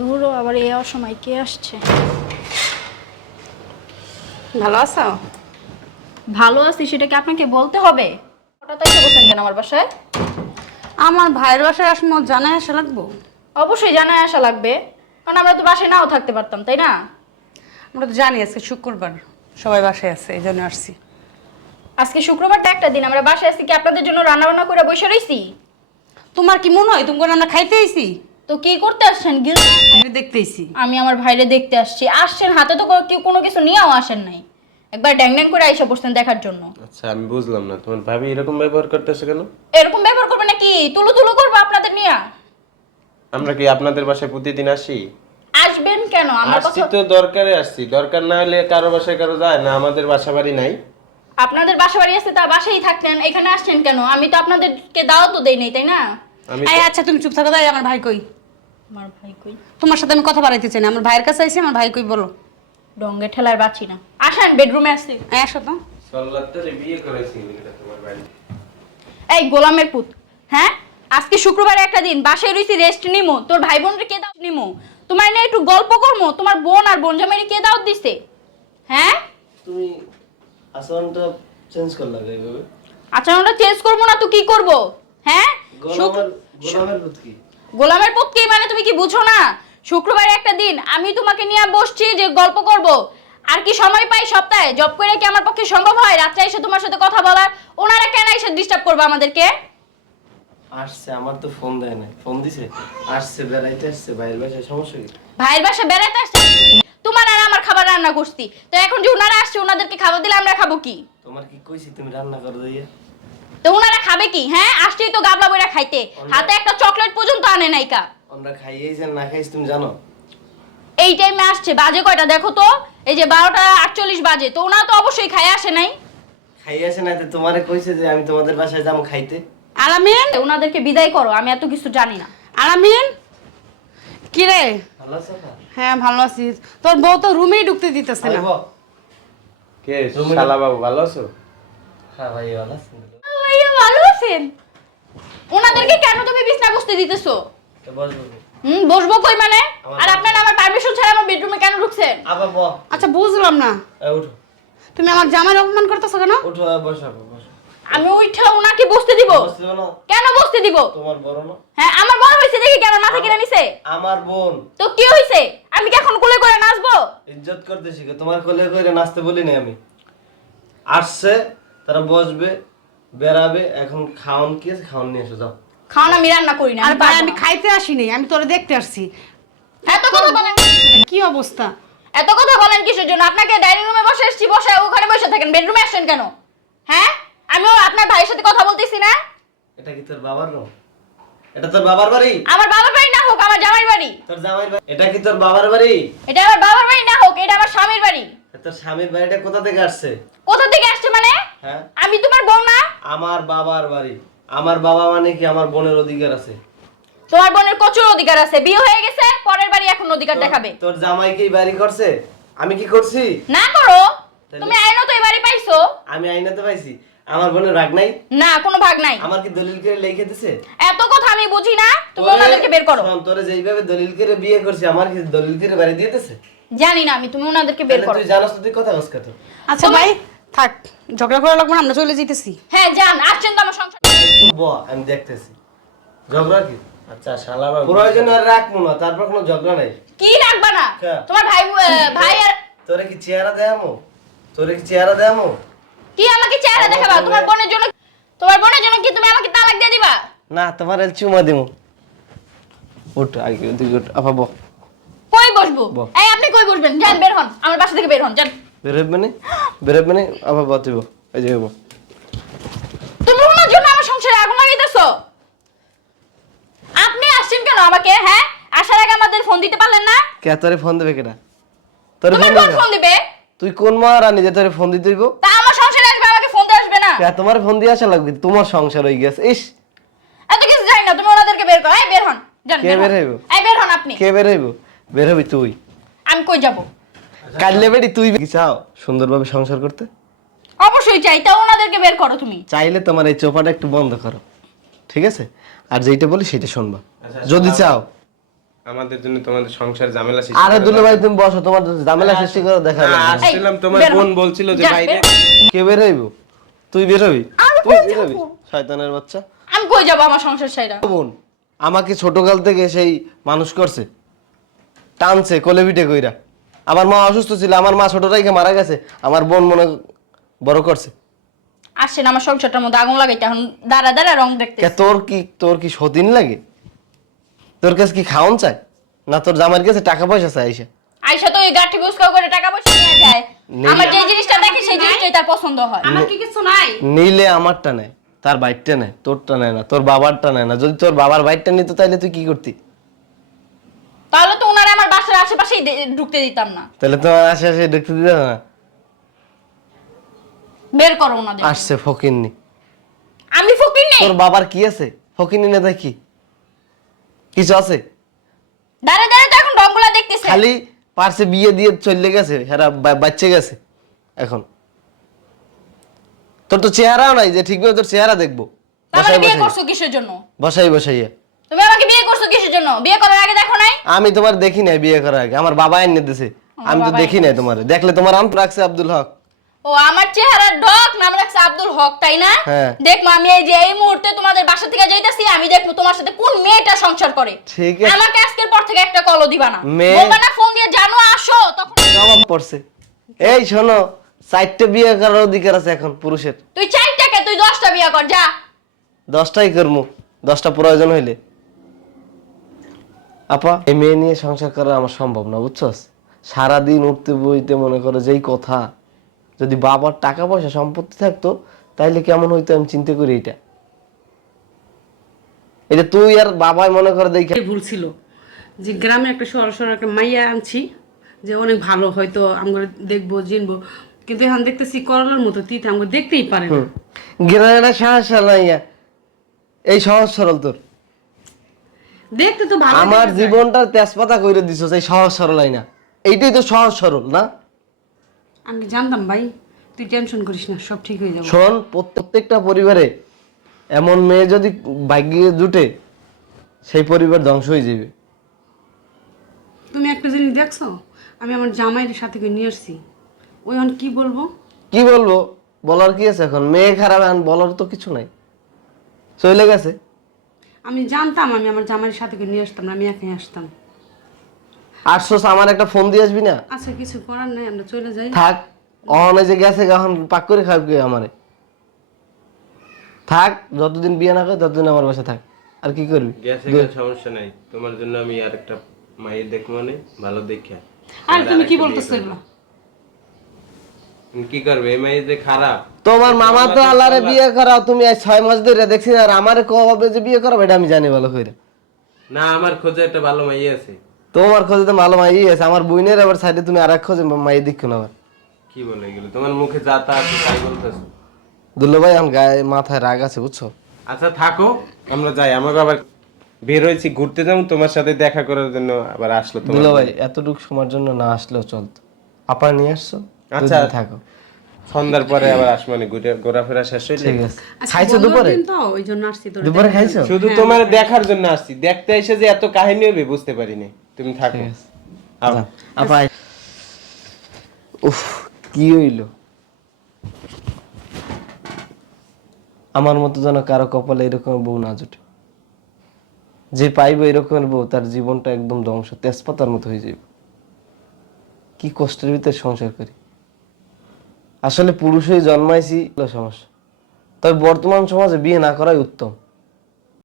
ধুরো আবার এই অসময় কে আসছে? ভালো আছো? ভালো আছি সেটা কি আপনাকে বলতে হবে? হঠাৎ এসে বসেন কেন আমার বাসায়? আমার ভাইয়ের বাসায় আসমো জানায় আসা লাগবো? অবশ্যই জানায় আসা লাগবে কারণ আমরা তো বাসায় নাও থাকতে পারতাম তাই না? আমরা তো জানি আজকে শুক্রবার সবাই বাসায় আছে এই জন্য আসছি। আজকে শুক্রবারটা একটা দিন আমরা বাসায় আছি কি আপনাদের জন্য রান্না বান্না করে বসে রইছি? তোমার কি মনে হয় তুমি আমরা খাইতে আইছি? তো কি করতে আসছেন গিল আমি দেখতে আইছি আমি আমার ভাইরে দেখতে আসছি। আসছেন হাতে তো কোনো- কেউ কোনো কিছু নিয়েও আসেন নাই। একবার ড্যাং ড্যাং করে আইসা বসতেন দেখার জন্য। আচ্ছা আমি বুঝলাম না। তোমার ভাবি এরকম ব্যবহার করতেছে কেন? এরকম ব্যবহার করবে নাকি? তুলো তুলো করব আপনাদের নিয়ে। আমরা কি আপনাদের বাসায় প্রতিদিন আসি? আসবেন কেন? আমার আসছি কথা তো দরকারে আসছি। দরকার না হলে কারও বাসায় কারও যায় না আমাদের বাসা বাড়ি নাই। আপনাদের বাসা বাড়ি আছে তা বাসায় থাকতেন। এখানে আসছেন কেন? আমি তো আপনাদেরকে দাও তো দেই নাই তাই না? আমি এই আচ্ছা তুমি চুপ থাকো তাই আমার ভাই কই? আমার ভাই কই? তোমার সাথে আমি কথা বাড়াইতে চাই না আমার ভাইয়ের কাছে আইছি আমার ভাই কই বলো? ডঙ্গে ঠেলার বাঁচি না। আসেন বেডরুমে এই আসো তো। সল্লাত্তারে বিয়ে এটা তোমার বাড়ি। এই গোলামের পুত হ্যাঁ? আজকে শুক্রবার একটা দিন বাসায় রইছি রেস্ট নিমো। তোর ভাই বোনরে কে দাও নিমো? তোমার নিয়ে একটু গল্প করমো তোমার বোন আর বোন জামাইরে কে দাও দিছে? হ্যাঁ? তুমি আচরণটা চেঞ্জ করলা এইভাবে আচরণটা চেঞ্জ করব না তো কি করব? হ্যাঁ? গোলামের পুত কি মানে তুমি কি বুঝো না? শুক্রবার একটা দিন আমি তোমাকে নিয়ে বসছি যে গল্প করব। আর কি সময় পাই সপ্তাহে? জব করে কি আমার পক্ষে সম্ভব হয়? রাত্রে এসে তোমার সাথে কথা বলার? ওনারা কেন এসে ডিস্টার্ব করবে আমাদেরকে? আসছে আমার তো ফোন দেয় না ফোন দিছে? আসছে বেড়াইতে আসছে বাইরের বাসায়। সমস্যা কি? ভাইয়ের বাসা বেড়াতে আসছে? তোমার আর আমার খাবার রান্না করছি। তো এখন যে ওনারা আসছে ওনাদেরকে খাবার দিলে আমরা খাব কি? তোমার কি কইছি তুমি রান্না করে দিয়ে? তো ওনারা খাবে কি হ্যাঁ? আসছেই তো গাবলা বইরা খাইতে। হাতে একটা চকলেট পর্যন্ত আনে নাইকা আমরা খাইয়েই যান না খাইছি তুমি জানো? এই টাইমে আসছে বাজে কয়টা দেখো তো? এই যে বারোটা আটচল্লিশ বাজে তো ওনারা তো অবশ্যই খাই আসে নাই। খাইয়ে আসে না তো তোমারে কইছে যে আমি তোমাদের বাসায় যাব খাইতে। আলামিন ওনাদেরকে বিদায় করো আমি এত কিছু জানি না। আলামিন কি রে ভালো আছো না হ্যাঁ ভালো আছি। তোর বউ তো রুমেই ঢুকতে দিতেছে না। আইব? কে শালা বাবু ভালো আছো? হ্যাঁ ভাই ভালো আছেন ভাইয়া ওনাদেরকে কেন তুমি বিছনা বসতে দিতেছো? হুম বসবো কই মানে? আমার আর আপনারা আমার পারমিশন ছাড়া আমার বেডরুমে কেন ঢুকছেন? আবার আচ্ছা বুঝলাম না। উঠো। তুমি আমার জামাইয়ের অপমান করতেছো কেন? উঠো বসো বসো। আমি উঠা ওনাকে বসতে দিব। না। কেন বসতে দিব? তোমার বড় না? হ্যাঁ আমার বড় হয়েছে দেখি কি আমার মাথা কিনে নিছে? আমার বোন। তো কি হয়েছে আমি কি এখন কোলে করে নাচবো? ইজ্জত করতে শিখে তোমার কোলে করে নাচতে বলিনি আমি। আসছে তারা বসবে। বেড়াবে এখন খাওন কি আছে? খাওন নিয়ে এসো যাও। খাওয়া আমি রান্না করি না আর আমি ভাই আমি খাইতে আসিনি আমি তোরে দেখতে আসছি। এত কথা বলেন কি অবস্থা? এত কথা বলেন কিসের জন্য? আপনাকে ডাইনিং রুমে বসে এসেছি বসে ওখানে বসে থাকেন বেডরুমে আসছেন কেন? হ্যাঁ? আমিও আপনার ভাইয়ের সাথে কথা বলতেছি না। এটা কি তোর বাবার রুম এটা তোর বাবার বাড়ি? আমার বাবার বাড়ি না হোক আমার জামাইর বাড়ি। তোর জামাই বাড়ি? এটা কি তোর বাবার বাড়ি? এটা আমার বাবার বাড়ি না হোক এটা আমার স্বামীর বাড়ি। তোর স্বামীর বাড়িটা কোথা থেকে আসছে? কোথা থেকে আসছে মানে? হ্যাঁ? আমি তোমার বউ না? আমার বাবার বাড়ি। আমার বাবা মানে কি? আমার বোনের অধিকার আছে। তোমার বোনের প্রচুর অধিকার আছে। বিয়ে হয়ে গেছে পরের বাড়ি এখন অধিকার দেখাবে। তোর জামাই কি বাড়ি করছে? আমি কি করছি? না করো। তুমি আইনো তো এবারে পাইছো। আমি আইনাতে পাইছি। আমার বোনের রাগ নাই? না কোনো ভাগ নাই। আমার কি দলিল করে লিখে দিছে এত কথা আমি বুঝি না। তুমি ওনাদেরকে বের করো। শোন, তোরে যেইভাবে দলিল করে বিয়ে করছি আমার কি দলিল করে বাড়ি দিতেছে? জানি না আমি তুমি ওনাদেরকে বের করো। তুই জানাস তো তুই কথা বস কত আচ্ছা ভাই থাক ঝগড়া করা লাগবে না আমরা চলে যেতেছি। হ্যাঁ যান আসছেন তো আমার সংসার। ব আমি দেখতেছি। ঝগড়া কি? আচ্ছা শালা বাবু প্রয়োজন আর রাখব না তারপর কোনো ঝগড়া নাই। কি রাখবা না? তোমার ভাই আহ, ভাই আর তোরে কি চেহারা দেয়ামো তোরে কি চেহারা দেয়ামো কি আমাকে চেহারা দেখাবা? তোমার বোনের জন্য তোমার বোনের জন্য কি তুমি আমাকে তালাক দিয়ে দিবা? না তোমার এল চুমা দিমু। উঠ আগে তুই উঠ আপা কই বসবো। এই আপনি কই বসবেন? যান বের হন আমার বাসা থেকে বের হন যান। বেরোব মানে? বেরোব মানে আপা বতিব এই যে হব। তুমি ওনার জন্য আমার সংসারে আগুন লাগাইতেছো আপনি আসছেন কেন আমাকে হ্যাঁ? আসার আগে আমাদের ফোন দিতে পারলেন না? কে তোরে ফোন দেবে কেটা তোরে তুমি ফোন কোন ফোন দিবে? তুই কোন মহারানী যে তোরে ফোন দিতে হইব? তা আমার সংসারে আসবে আমাকে ফোন দিয়ে আসবে না। কে তোমার ফোন দিয়ে আসা লাগবে তোমার সংসার হয়ে গেছে ইস। এত কিছু জানি না তুমি ওনাদেরকে বের করো। এই বের হন কে বের। হইবো? এই বের হন আপনি। কে বের হইব? বের হবি তুই। আমি কই যাব? কাটলে বেড়ি তুই কি চাও? সুন্দরভাবে সংসার করতে? অবশ্যই চাই তা ওনাদেরকে বের করো তুমি। চাইলে তোমার এই চোপাটা একটু বন্ধ করো। ঠিক আছে? আর যেইটা বলি সেটা শুনবা। যদি চাও। আমাদের জন্য তোমাদের সংসার ঝামেলা সৃষ্টি আরে দুলে ভাই তুমি বসো তোমার ঝামেলা সৃষ্টি করে দেখা না, আসছিলাম তোমার বোন বলছিল যে বাইরে কে বের হইব? তুই বের হবি? তুই বের হবি? শয়তানের বাচ্চা। আমি কই যাব আমার সংসার সাইরা বোন আমাকে ছোটকাল থেকে সেই মানুষ করছে। টানছে কোলে পিঠে কইরা। আমার মা অসুস্থ ছিল আমার মা ছোট রাইকে মারা গেছে আমার বোন মনে বড় করছে। আসছেন আমার সংসারটার মধ্যে আগুন লাগাইতে এখন দাঁড়া দাঁড়া রং দেখতে কে তোর কি তোর কি সতীন লাগে? তোর কাছে কি খাওন চাই? না তোর জামার কাছে টাকা পয়সা চাই আইসা। আইসা তো এই গাঠি বুসকাও করে টাকা পয়সা নিয়ে যায়। আমার যে জিনিসটা দেখে সেই জিনিসটাই তার পছন্দ হয়। আমার কি কিছু নাই? নিলে আমারটা নেয় তার বাইকটা নেয় তোরটা নেয় না তোর বাবারটা নেয় না। যদি তোর বাবার বাইকটা নিত তাহলে তুই কি করতি তাহলে তো ওনারা আমার বাসার আশেপাশেই ঢুকতে দিতাম না। তাহলে তোমার আসে আসে দেখতে দিতে না? বের করো ওনাদের। আসছে ফকিননি। আমি ফকির নেই তোর বাবার কি আছে? ফকিনি নেতা কি কিছু আছে? দাঁড়া দাঁড়া তো এখন রংগুলা দেখতেছে। খালি পার্সে বিয়ে দিয়ে চলে গেছে সারা বাচ্চা গেছে এখন। তোর তো চেহারাও নাই যে ঠিকভাবে তোর চেহারা দেখব। বসাই বিয়ে বসাই করছ কিসের জন্য? বসাই বসাইয়া। তুমি আমাকে বিয়ে করছ কিসের জন্য? বিয়ে করার আগে দেখো নাই? আমি তোমার দেখি নাই বিয়ে করার আগে। আমার বাবা এনে দিছে। আমি তো দেখি নাই তোমার। দেখলে তোমার আম রাখছে আব্দুল হক। ও আমার চেহারার ডক নাম রাখছে আব্দুল হক তাই না? হ্যাঁ। দেখব আমি এই যে এই মুহূর্তে তোমাদের বাসা থেকে যাইতাছি আমি দেখব তোমার সাথে কোন মেয়েটা সংসার করে। ঠিক আছে। আমাকে আজকের পর থেকে একটা কলও দিবা না। বলবা না ফোন দিয়ে জানো আসো তখন জবাব পড়ছে। এই শোনো চারটে বিয়ে করার অধিকার আছে এখন পুরুষের। তুই চারটাকে তুই দশটা বিয়ে কর যা। দশটাই করব দশটা প্রয়োজন হইলে। আপা এই মেয়ে নিয়ে সংসার করা আমার সম্ভব না বুঝছস? সারাদিন উঠতে বইতে মনে করো যেই কথা যদি বাবার টাকা পয়সা সম্পত্তি থাকতো তাইলে কেমন হইতো আমি চিন্তা করি এটা? এটা তুই আর বাবাই মনে করে দেখে ভুল ছিল যে গ্রামে একটা সর সর একটা মাইয়া আনছি যে অনেক ভালো হয়তো আমরা দেখব জিনবো কিন্তু এখন দেখতেছি করলার মতো তিতে আমরা দেখতেই পারে না। গ্রামের সাহস এই সহজ সরল তোর। দেখতে তো ভালো আমার দেখা যায়। জীবনটা তেজপাতা করে দিছ এই সহজ সরল না এইটাই তো সহজ সরল না? আমি জানতাম ভাই? তুই টেনশন করিস না সব ঠিক হয়ে যাবে। শোন প্রত্যেকটা পরিবারে এমন মেয়ে যদি ভাগ্যে জুটে সেই পরিবার ধ্বংস হয়ে যাবে। তুমি একটা জিনিস দেখছ? আমি আমার জামাইয়ের সাথে করে নিয়ে আসছি। ওই এখন কি বলব? কি বলব? বলার কি আছে এখন? মেয়ে খারাপ এখন বলার তো কিছু নাই। চলে গেছে। আমি জানতাম আমি আমার জামাইয়ের সাথে করে নিয়ে আসতাম না আমি একাই আসতাম। আটশোস আমার একটা ফোন দিয়ে আসবি না? আচ্ছা কিছু করার নাই আমরা চলে যাই। থাক অহনে যে গেছে এখন পাক করে খাবে আমারে? থাক যতদিন বিয়ে না করে ততদিন আমার বাসা থাক। আর কি করবি? গ্যাসে গেলে সমস্যা নাই। তোমার জন্য আমি আর একটা মায়ের দেখব মানে ভালো দেখে আর তুমি কি বলতেছো এগুলো? কি করবে? মায়ের যে খারাপ। তোমার মামা তো আল্লাহরে বিয়ে করাও তুমি আজ ছয় মাস ধরে দেখছি আর আমারে কবে যে বিয়ে করাবে এটা আমি জানি ভালো করে। না আমার খোঁজে একটা ভালো মাইয়ে আছে। তোমার খোঁজে তো ভালো মাই আছে আমার বোনের আবার সাইডে তুমি আর এক খোঁজে মাই দেখছ না কি বলে গেলো তোমার মুখে যা তা আছে তাই বলতেছো। দুল্লো ভাই আমার গায়ে মাথায় রাগ আছে বুঝছ? আচ্ছা থাকো আমরা যাই। আমাকে আবার বের হয়েছি ঘুরতে যাব তোমার সাথে দেখা করার জন্য আবার আসলো দুল্লো ভাই এতটুকু সময়ের জন্য না আসলেও চলতো। আপা নিয়ে আসছো? আচ্ছা। থাকো সন্ধ্যার পরে আবার আসব মানে ঘোরাফেরা শেষ ঠিক আছে। আচ্ছা, খাইছো দুপুরে? তো ওই জন্য আসছি তোর দুপুরে খাইছো? শুধু তোমার দেখার জন্য আসছি। দেখতে এসে যে এত কাহিনী হবে বুঝতে পারিনি। তুমি থাকো। আপা উফ কি হইল? আমার মতো যেন কারও কপালে এরকম বউ না জুটে। যে পাইবে এরকমের বউ তার জীবনটা একদম ধ্বংস তেজপাতার মতো হয়ে যাবে কি কষ্টের ভিতরে সংসার করি। আসলে পুরুষই জন্মাইছি সমস্যা। তবে বর্তমান সমাজে বিয়ে না করাই উত্তম।